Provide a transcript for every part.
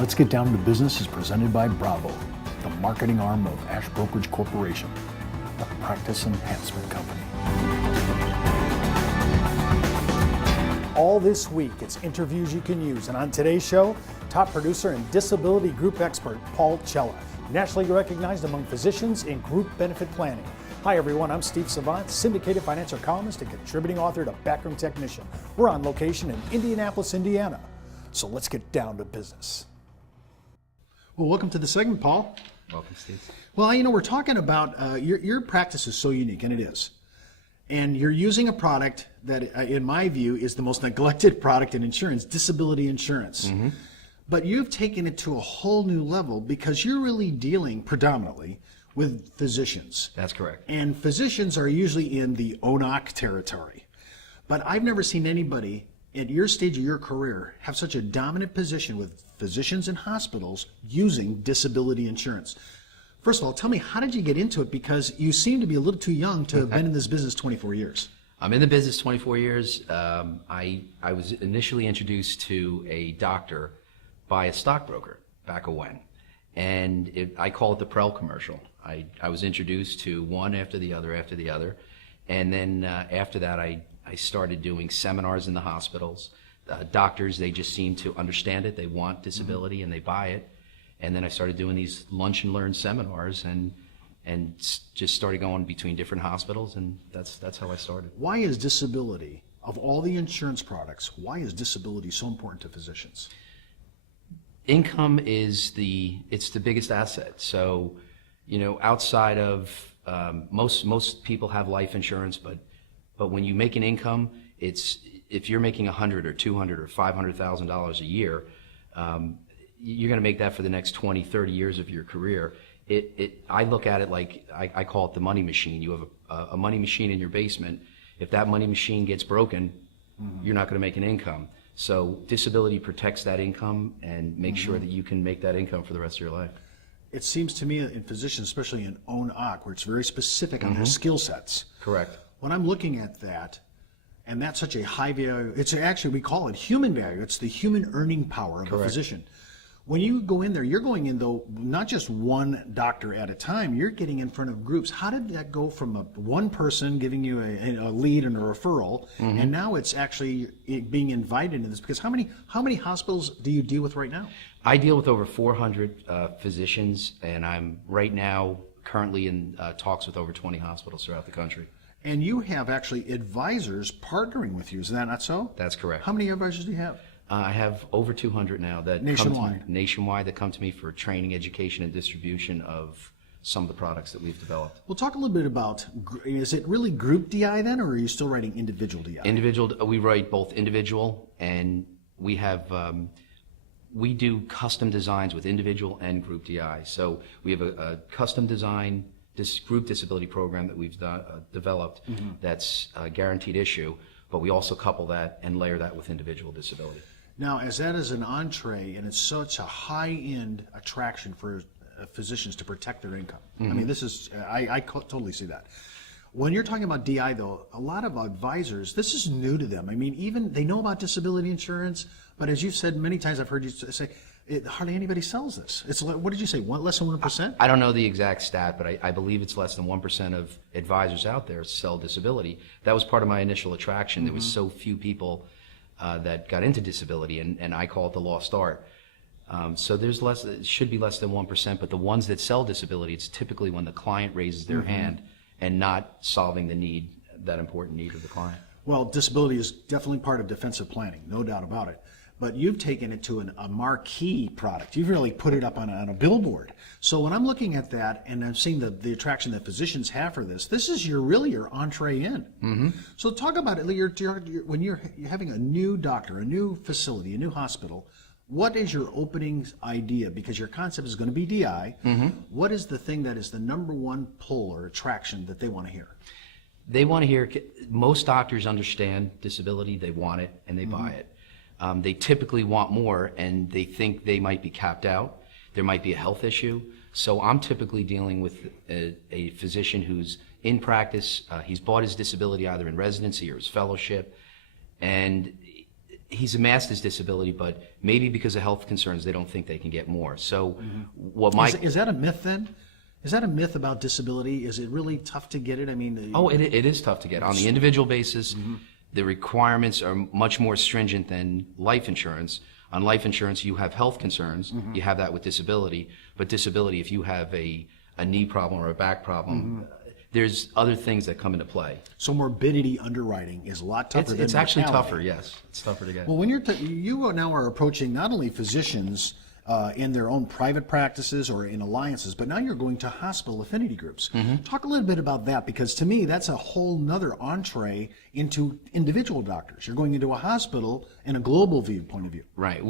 Let's Get Down to Business is presented by Bravo, the marketing arm of Ash Brokerage Corporation, the practice enhancement company. All this week, it's interviews you can use. And on today's show, top producer and disability group expert, Paul Cella, nationally recognized among physicians in group benefit planning. Hi everyone, I'm Steve Savant, syndicated financial columnist and contributing author to Backroom Technician. We're on location in Indianapolis, Indiana. So let's get down to business. Well, welcome to the segment, Paul. Welcome, Steve. Well, you know, we're talking about your practice is so unique, and it is. And you're using a product that, in my view, is the most neglected product in insurance, disability insurance. Mm-hmm. But you've taken it to a whole new level because you're really dealing predominantly with physicians. That's correct. And physicians are usually in the ONOC territory. But I've never seen anybody at your stage of your career have such a dominant position with physicians and hospitals using disability insurance. First of all, tell me, how did you get into it? Because you seem to be a little too young to have been in this business 24 years. I'm in the business 24 years. I was initially introduced to a doctor by a stockbroker back when. And I call it the Prel commercial. I was introduced to one after the other. And then after that, I started doing seminars in the hospitals. Doctors, they just seem to understand it. They want disability and they buy it. And then I started doing these lunch and learn seminars and just started going between different hospitals, and that's how I started. Why is disability, of all the insurance products, why is disability so important to physicians? Income is it's the biggest asset. So, you know, outside of most people have life insurance, but when you make an income, if you're making $100 or $200 or $500,000 a year, you're going to make that for the next 20, 30 years of your career. I look at it like I call it the money machine. You have a money machine in your basement. If that money machine gets broken, you're not going to make an income. So disability protects that income and makes sure that you can make that income for the rest of your life. It seems to me in physicians, especially in ONOC, where it's very specific on their skill sets. Correct. When I'm looking at that, and that's such a high value, it's actually, we call it human value. It's the human earning power of a physician. When you go in there, you're going in, though, not just one doctor at a time, you're getting in front of groups. How did that go from one person giving you a lead and a referral, and now it's actually being invited into this? Because how many hospitals do you deal with right now? I deal with over 400 physicians, and I'm right now currently in talks with over 20 hospitals throughout the country. And you have actually advisors partnering with you, is that not so? That's correct. How many advisors do you have? I have over 200 now that nationwide that come to me for training, education, and distribution of some of the products that we've developed. We'll talk a little bit about, is it really group DI then, or are you still writing individual DI? Individual, we write both individual, and we have, we do custom designs with individual and group DI. So we have a custom design group disability program that we've developed that's a guaranteed issue, but we also couple that and layer that with individual disability. Now, as that is an entree, and it's such a high-end attraction for physicians to protect their income. I mean, this is, I totally see that. When you're talking about DI, though, a lot of advisors, this is new to them. I mean, even they know about disability insurance, but as you've said many times, I've heard you say, hardly anybody sells this. It's, what did you say, less than 1%? I don't know the exact stat, but I believe it's less than 1% of advisors out there sell disability. That was part of my initial attraction. There was so few people that got into disability, and I call it the lost art. So there's less, it should be less than 1%, but the ones that sell disability, it's typically when the client raises their hand and not solving the need, that important need of the client. Well, disability is definitely part of defensive planning, no doubt about it. But you've taken it to a marquee product. You've really put it up on a billboard. So when I'm looking at that and I'm seeing the attraction that physicians have for this is really your entree in. So talk about it. When you're having a new doctor, a new facility, a new hospital, what is your opening idea? Because your concept is going to be DI. What is the thing that is the number one pull or attraction that they want to hear? They want to hear, most doctors understand disability, they want it, and they buy it. They typically want more, and they think they might be capped out. There might be a health issue. So I'm typically dealing with a physician who's in practice. He's bought his disability either in residency or his fellowship, and he's amassed his disability, but maybe because of health concerns, they don't think they can get more. So what my... Is that a myth then? Is that a myth about disability? Is it really tough to get it? I mean... Oh, it is tough to get. On the individual basis, the requirements are much more stringent than life insurance. On life insurance, you have health concerns. You have that with disability. But disability, if you have a knee problem or a back problem, there's other things that come into play. So morbidity underwriting is a lot tougher than It's actually mortality. tougher, yes. It's tougher to get. Well, when you now are approaching not only physicians in their own private practices or in alliances, but now you're going to hospital affinity groups. Talk a little bit about that, because to me that's a whole nother entree into individual doctors. You're going into a hospital in a global point of view. Right.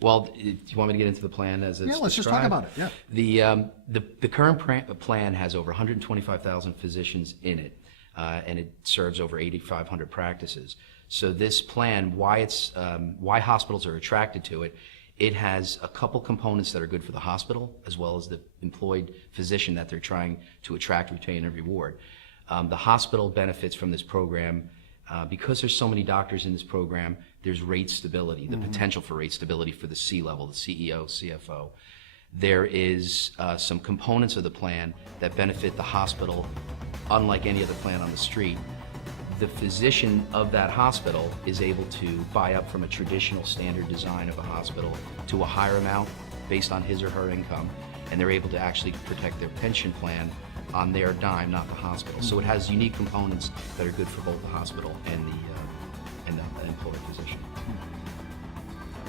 Well, do you want me to get into the plan as it's Yeah, let's just talk about it. Yeah. The current plan has over 125,000 physicians in it, and it serves over 8,500 practices. So this plan, why hospitals are attracted to it, it has a couple components that are good for the hospital as well as the employed physician that they're trying to attract, retain, and reward. The hospital benefits from this program because there's so many doctors in this program. There's rate stability, the potential for rate stability for the C-level, the CEO, CFO. There is some components of the plan that benefit the hospital, unlike any other plan on the street. The physician of that hospital is able to buy up from a traditional standard design of a hospital to a higher amount based on his or her income, and they're able to actually protect their pension plan on their dime, not the hospital. So it has unique components that are good for both the hospital and the employed physician.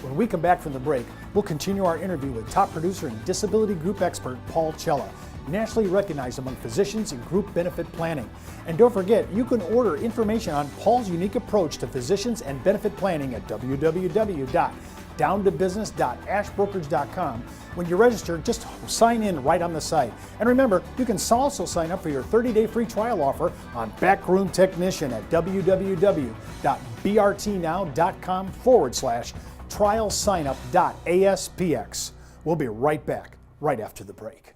When we come back from the break, we'll continue our interview with top producer and disability group expert Paul Cella, nationally recognized among physicians in group benefit planning. And don't forget, you can order information on Paul's unique approach to physicians and benefit planning at www.downtobusiness.ashbrokerage.com. When you register, just sign in right on the site. And remember, you can also sign up for your 30-day free trial offer on Backroom Technician at www.brtnow.com/trialsignup.aspx. We'll be right back, right after the break.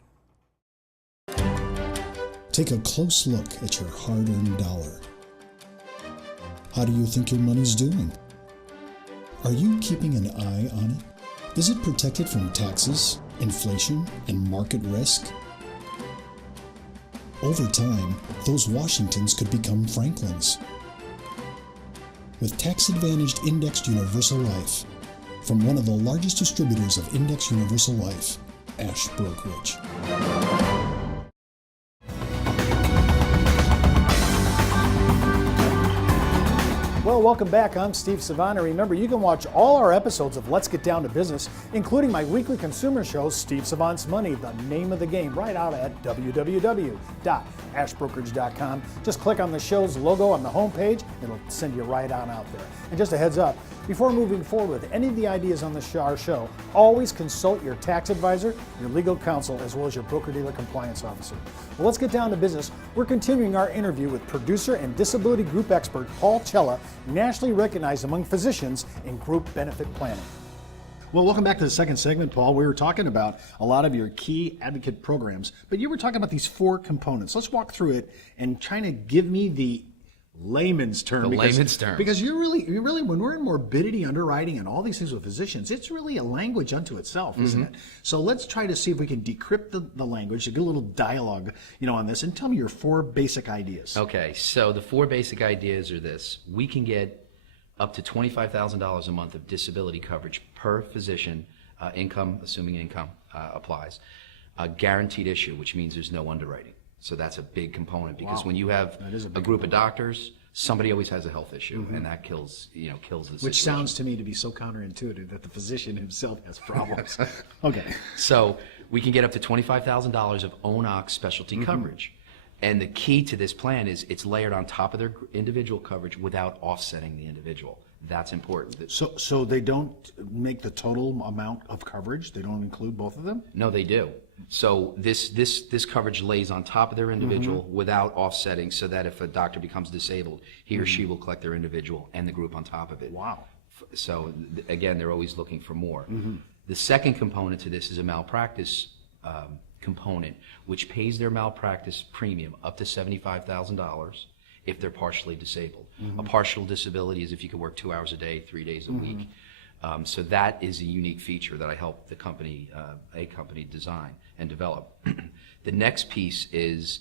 Take a close look at your hard-earned dollar. How do you think your money's doing? Are you keeping an eye on it? Is it protected from taxes, inflation, and market risk? Over time, those Washingtons could become Franklins. With tax-advantaged indexed universal life, from one of the largest distributors of indexed universal life, Ash Brokerage. Well, welcome back. I'm Steve Savant. And remember, you can watch all our episodes of Let's Get Down to Business, including my weekly consumer show, Steve Savant's Money, the name of the game, right out at www.ashbrokerage.com. Just click on the show's logo on the homepage. It'll send you right on out there. And just a heads up, before moving forward with any of the ideas on our show, always consult your tax advisor, your legal counsel, as well as your broker-dealer compliance officer. Well, let's get down to business. We're continuing our interview with producer and disability group expert Paul Cella, nationally recognized among physicians in group benefit planning. Well, welcome back to the second segment, Paul. We were talking about a lot of your key advocate programs, but you were talking about these four components. Let's walk through it and try to give me the layman's term. Because you're really, when we're in morbidity underwriting and all these things with physicians, it's really a language unto itself, isn't it? So let's try to see if we can decrypt the language, to get a little dialogue, on this, and tell me your four basic ideas. Okay, so the four basic ideas are this. We can get up to $25,000 a month of disability coverage per physician, income, assuming income applies. A guaranteed issue, which means there's no underwriting. So that's a big component, because when you have a group of doctors, somebody always has a health issue, and that kills the situation. Which sounds to me to be so counterintuitive that the physician himself has problems. Okay. So we can get up to $25,000 of ONOC specialty coverage. And the key to this plan is it's layered on top of their individual coverage without offsetting the individual. That's important. So they don't make the total amount of coverage? They don't include both of them? No, they do. So this coverage lays on top of their individual without offsetting, so that if a doctor becomes disabled, he or she will collect their individual and the group on top of it. Wow. So again, they're always looking for more. The second component to this is a malpractice component, which pays their malpractice premium up to $75,000. if they're partially disabled. A partial disability is if you could work 2 hours a day, 3 days a week. So that is a unique feature that I helped the company, a company design and develop. The next piece is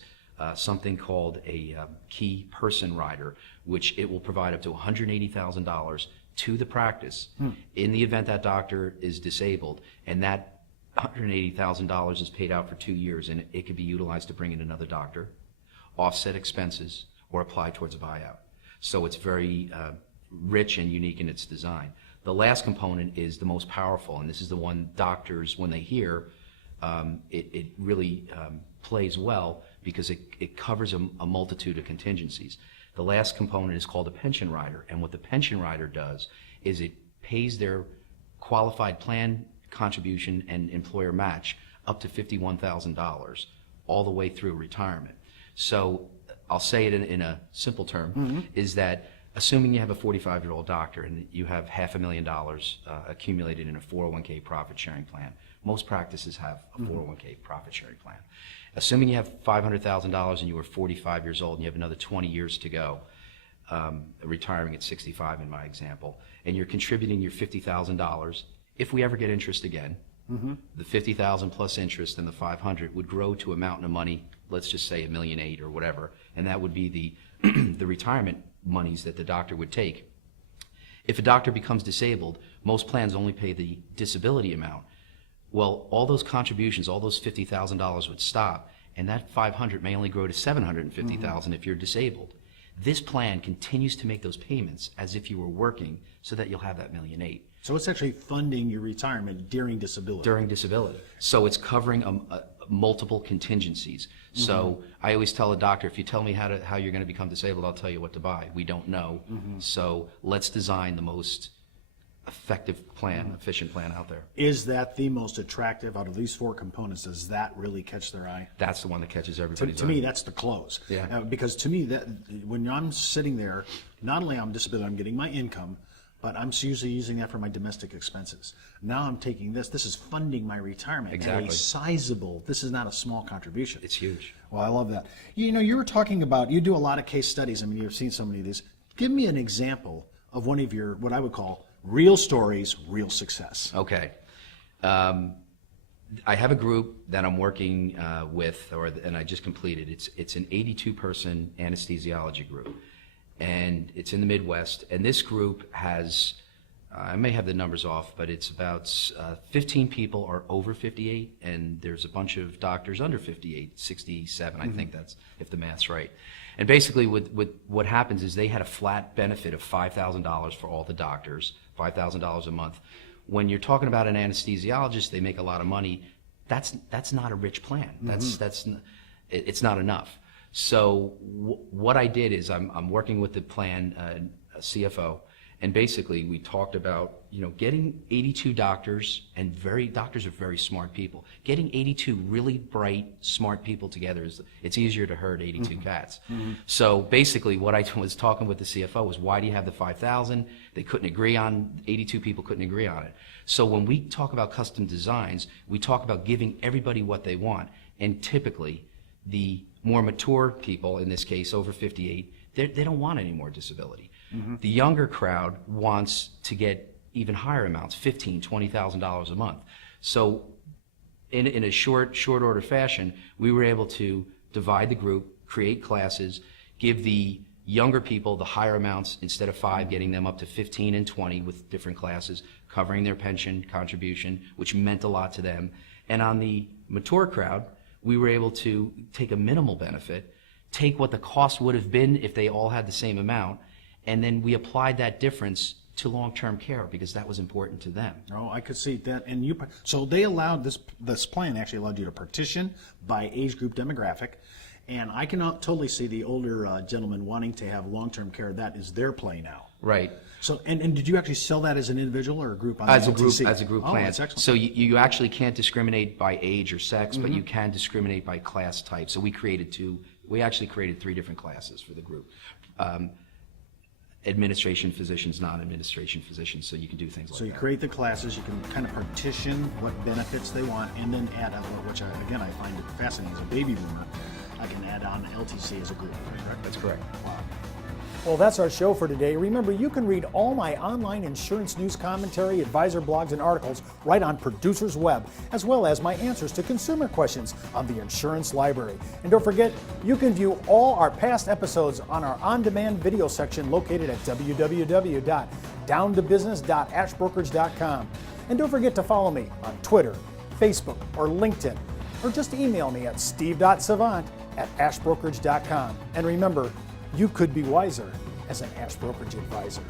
something called a key person rider, which it will provide up to $180,000 to the practice in the event that doctor is disabled, and that $180,000 is paid out for 2 years, and it could be utilized to bring in another doctor, offset expenses, or apply towards a buyout. So it's very rich and unique in its design. The last component is the most powerful, and this is the one doctors, when they hear, it really plays well because it covers a multitude of contingencies. The last component is called a pension rider, and what the pension rider does is it pays their qualified plan contribution and employer match up to $51,000 all the way through retirement. So I'll say it in a simple term, is that assuming you have a 45-year-old doctor and you have $500,000 accumulated in a 401k profit sharing plan, most practices have a 401k profit sharing plan. Assuming you have $500,000 and you were 45 years old and you have another 20 years to go, retiring at 65 in my example, and you're contributing your $50,000, if we ever get interest again, the $50,000 plus interest and the $500 would grow to a mountain of money, let's just say $1.8 million or whatever, and that would be the retirement monies that the doctor would take. If a doctor becomes disabled, most plans only pay the disability amount. Well, all those contributions, all those $50,000 would stop, and that $500 may only grow to $750,000 if you're disabled. This plan continues to make those payments as if you were working, so that you'll have that $1.8 million. So it's actually funding your retirement during disability. During disability. So it's covering multiple contingencies. So I always tell a doctor, if you tell me how you're going to become disabled, I'll tell you what to buy. We don't know. So let's design the most effective plan, efficient plan out there. Is that the most attractive out of these four components? Does that really catch their eye? That's the one that catches everybody's eye. To me, that's the close. Yeah. Because to me, that when I'm sitting there, not only I'm disability, I'm getting my income, but I'm usually using that for my domestic expenses. Now I'm taking this is funding my retirement. Exactly. And a sizable, this is not a small contribution. It's huge. Well, I love that. You know, you were talking about, you do a lot of case studies. I mean, you've seen so many of these. Give me an example of one of your, what I would call, real stories, real success. Okay. I have a group that I'm working with, and I just completed. It's an 82-person anesthesiology group, and it's in the Midwest. And this group has, I may have the numbers off, but it's about 15 people are over 58, and there's a bunch of doctors under 58, 67, I think that's, if the math's right. And basically what happens is they had a flat benefit of $5,000 for all the doctors, $5,000 a month. When you're talking about an anesthesiologist, they make a lot of money. That's not a rich plan. It's not enough. So what I did is I'm working with the plan CFO, and basically we talked about, you know, getting 82 doctors, and doctors are very smart people. Getting 82 really bright, smart people together it's easier to herd 82 cats. So basically what I was talking with the CFO was, why do you have the 5,000? They couldn't agree on, 82 people couldn't agree on it. So when we talk about custom designs, we talk about giving everybody what they want, and typically the more mature people, in this case over 58, they don't want any more disability. The younger crowd wants to get even higher amounts, $15,000, $20,000 a month. So in a short order fashion, we were able to divide the group, create classes, give the younger people the higher amounts, instead of 5, getting them up to 15 and 20 with different classes, covering their pension contribution, which meant a lot to them. And on the mature crowd, we were able to take a minimal benefit, take what the cost would have been if they all had the same amount, and then we applied that difference to long-term care because that was important to them. Oh, I could see that. And so they allowed this plan actually allowed you to partition by age group demographic, and I can totally see the older gentleman wanting to have long-term care. That is their play now. Right. So, and did you actually sell that as an individual or a group on as the a group, LTC? as a group Oh, plan. that's excellent. So you actually can't discriminate by age or sex, but you can discriminate by class type. So we actually created 3 different classes for the group. Administration physicians, non-administration physicians, so you can do things like that. So you create the classes, you can kind of partition what benefits they want, and then add up, which I find it fascinating as a baby boomer. I can add on LTC as a group, correct? That's correct. Wow. Well, that's our show for today. Remember, you can read all my online insurance news commentary, advisor blogs, and articles right on Producer's Web, as well as my answers to consumer questions on the Insurance Library. And don't forget, you can view all our past episodes on our on-demand video section located at www.downtobusiness.ashbrokerage.com. And don't forget to follow me on Twitter, Facebook, or LinkedIn, or just email me at steve.savant@ashbrokerage.com. And remember, you could be wiser as an Ash Brokerage advisor.